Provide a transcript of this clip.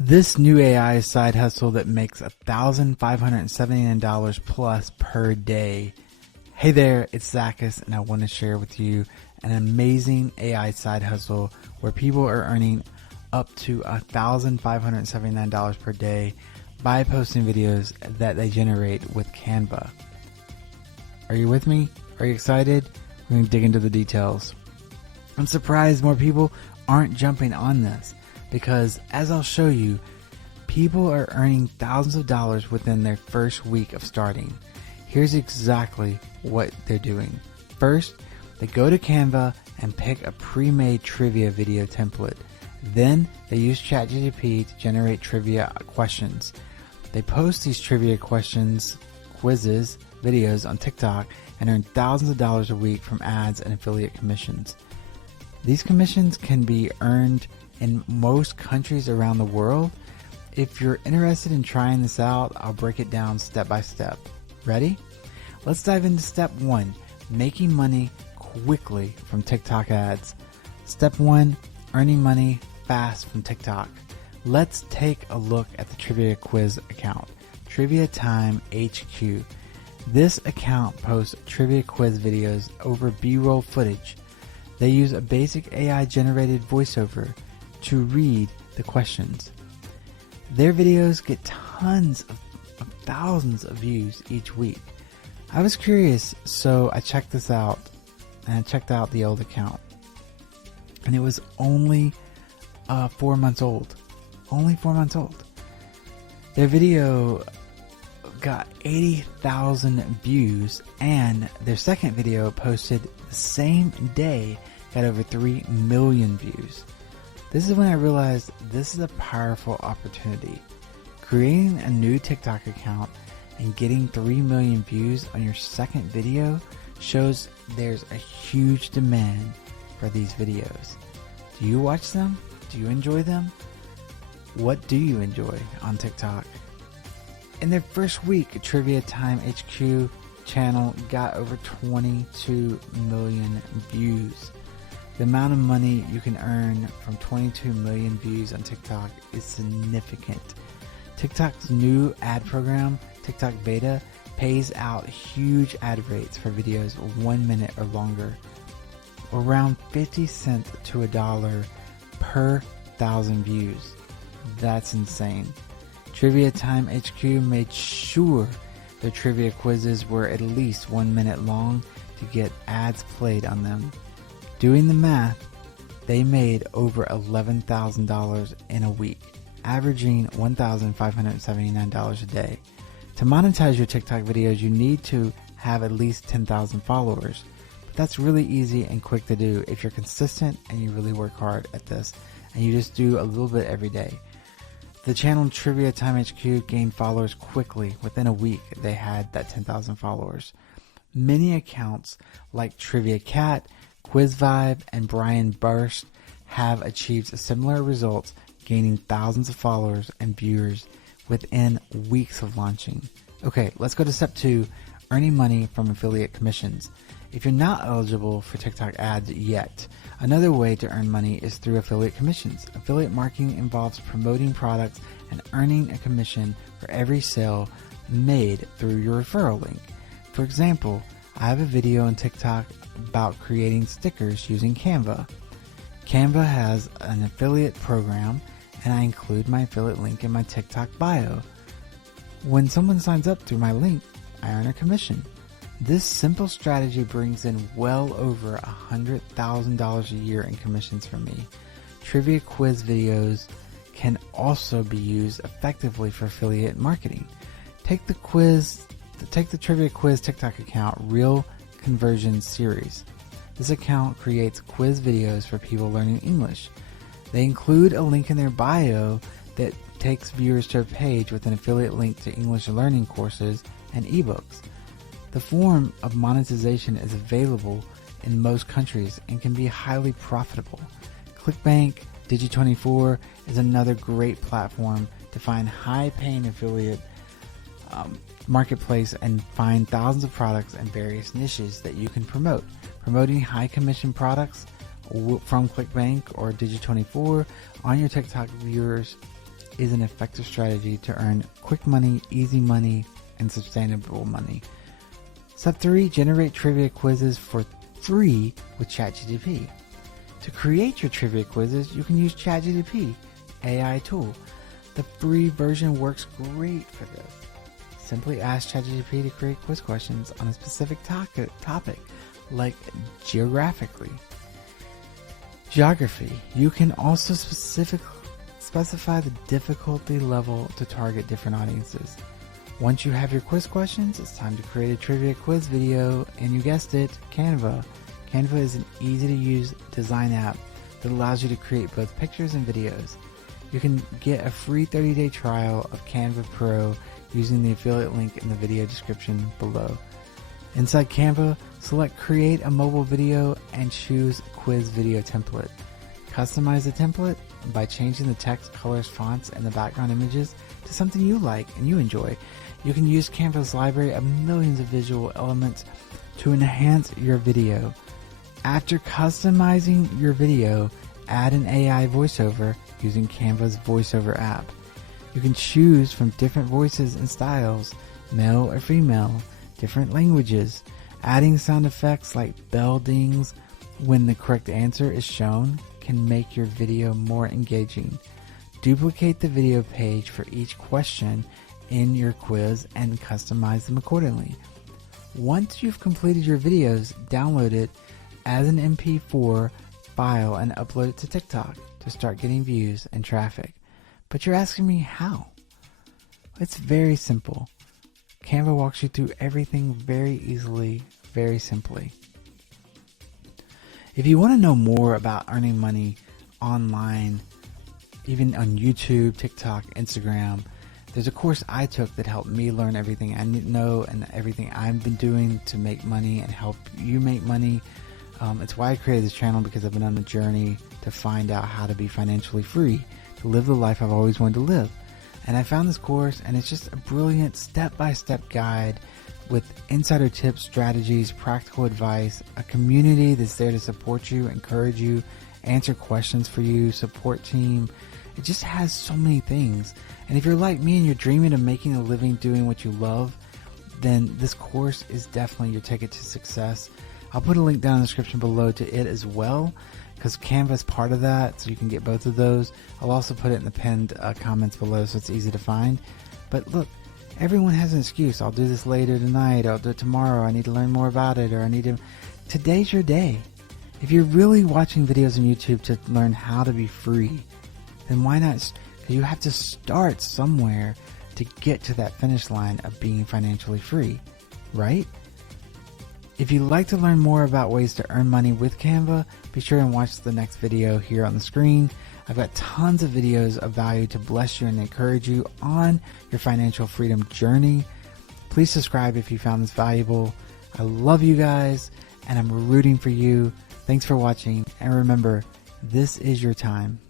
This new AI side hustle that makes $1,579 plus per day. Hey there, it's Zachus, and I want to share with you an amazing AI side hustle where people are earning up to $1,579 per day by posting videos that they generate with Canva. Are you with me? Are you excited? We're going to dig into the details. I'm surprised more people aren't jumping on this because, as I'll show you, people are earning thousands of dollars within their first week of starting. Here's exactly what they're doing. First, they go to Canva and pick a pre-made trivia video template. Then they use ChatGPT to generate trivia questions. They post these trivia questions, quizzes, videos on TikTok and earn thousands of dollars a week from ads and affiliate commissions. These commissions can be earned in most countries around the world. If you're interested in trying this out, I'll break it down step by step. Ready? Let's dive into step 1, making money quickly from TikTok ads. Step 1, earning money fast from TikTok. Let's take a look at the trivia quiz account, Trivia Time HQ. This account posts trivia quiz videos over B-roll footage. They use a basic AI generated voiceover to read the questions. Their videos get tons of thousands of views each week. I was curious, so I checked this out, and I checked out the old account. And it was only 4 months old. Only 4 months old. Their video got 80,000 views, and their second video posted the same day got over 3 million views. This is when I realized this is a powerful opportunity. Creating a new TikTok account and getting 3 million views on your second video shows there's a huge demand for these videos. Do you watch them? Do you enjoy them? What do you enjoy on TikTok? In their first week, Trivia Time HQ channel got over 22 million views. The amount of money you can earn from 22 million views on TikTok is significant. TikTok's new ad program, TikTok Beta, pays out huge ad rates for videos 1 minute or longer, around 50 cents to $1 per 1,000 views. That's insane. Trivia Time HQ made sure their trivia quizzes were at least 1 minute long to get ads played on them. Doing the math, they made over $11,000 in a week, averaging $1,579 a day. To monetize your TikTok videos, you need to have at least 10,000 followers. But that's really easy and quick to do if you're consistent and you really work hard at this and you just do a little bit every day. The channel Trivia Time HQ gained followers quickly. Within a week, they had that 10,000 followers. Many accounts like Trivia Cat, Quiz Vibe, and Brian Burst have achieved similar results, gaining thousands of followers and viewers within weeks of launching. Okay, let's go to step 2, earning money from affiliate commissions. If you're not eligible for TikTok ads yet, another way to earn money is through affiliate commissions. Affiliate marketing involves promoting products and earning a commission for every sale made through your referral link. For example, I have a video on TikTok about creating stickers using Canva. Canva has an affiliate program, and I include my affiliate link in my TikTok bio. When someone signs up through my link, I earn a commission. This simple strategy brings in well over $100,000 a year in commissions for me. Trivia quiz videos can also be used effectively for affiliate marketing. Take the Trivia Quiz TikTok account Real Conversion Series. This account creates quiz videos for people learning English. They include a link in their bio that takes viewers to a page with an affiliate link to English learning courses and ebooks. The form of monetization is available in most countries and can be highly profitable. ClickBank Digi24 is another great platform to find high-paying affiliate marketplace and find thousands of products and various niches that you can promote. Promoting high-commission products from ClickBank or Digi24 on your TikTok viewers is an effective strategy to earn quick money, easy money, and sustainable money. Step 3, generate trivia quizzes for free with ChatGPT. To create your trivia quizzes, you can use ChatGPT, AI tool. The free version works great for this. Simply ask ChatGPT to create quiz questions on a specific topic, like geography. You can also specify the difficulty level to target different audiences. Once you have your quiz questions, it's time to create a trivia quiz video, and you guessed it, Canva. Canva is an easy-to-use design app that allows you to create both pictures and videos. You can get a free 30-day trial of Canva Pro using the affiliate link in the video description below. Inside Canva, select Create a Mobile Video and choose Quiz Video Template. Customize the template by changing the text, colors, fonts, and the background images to something you like and you enjoy. You can use Canva's library of millions of visual elements to enhance your video. After customizing your video, add an AI voiceover using Canva's voiceover app. You can choose from different voices and styles, male or female, different languages. Adding sound effects like bell dings when the correct answer is shown can make your video more engaging. Duplicate the video page for each question in your quiz and customize them accordingly. Once you've completed your videos, download it as an MP4 file and upload it to TikTok to start getting views and traffic. But you're asking me how? It's very simple. Canva walks you through everything very easily, very simply. If you want to know more about earning money online, even on YouTube, TikTok, Instagram, there's a course I took that helped me learn everything I know and everything I've been doing to make money and help you make money. It's why I created this channel, because I've been on the journey to find out how to be financially free, to live the life I've always wanted to live. And I found this course, and it's just a brilliant step-by-step guide with insider tips, strategies, practical advice, a community that's there to support you, encourage you, answer questions for you, support team. It just has so many things. And if you're like me and you're dreaming of making a living doing what you love, then this course is definitely your ticket to success. I'll put a link down in the description below to it as well, because Canva is part of that, so you can get both of those. I'll also put it in the pinned comments below so it's easy to find. But look, everyone has an excuse. I'll do this later tonight, I'll do it tomorrow, I need to learn more about it, or I need to... Today's your day. If you're really watching videos on YouTube to learn how to be free, then why not? Because you have to start somewhere to get to that finish line of being financially free, right? If you'd like to learn more about ways to earn money with Canva, be sure and watch the next video here on the screen. I've got tons of videos of value to bless you and encourage you on your financial freedom journey. Please subscribe if you found this valuable. I love you guys, and I'm rooting for you. Thanks for watching, and remember, this is your time.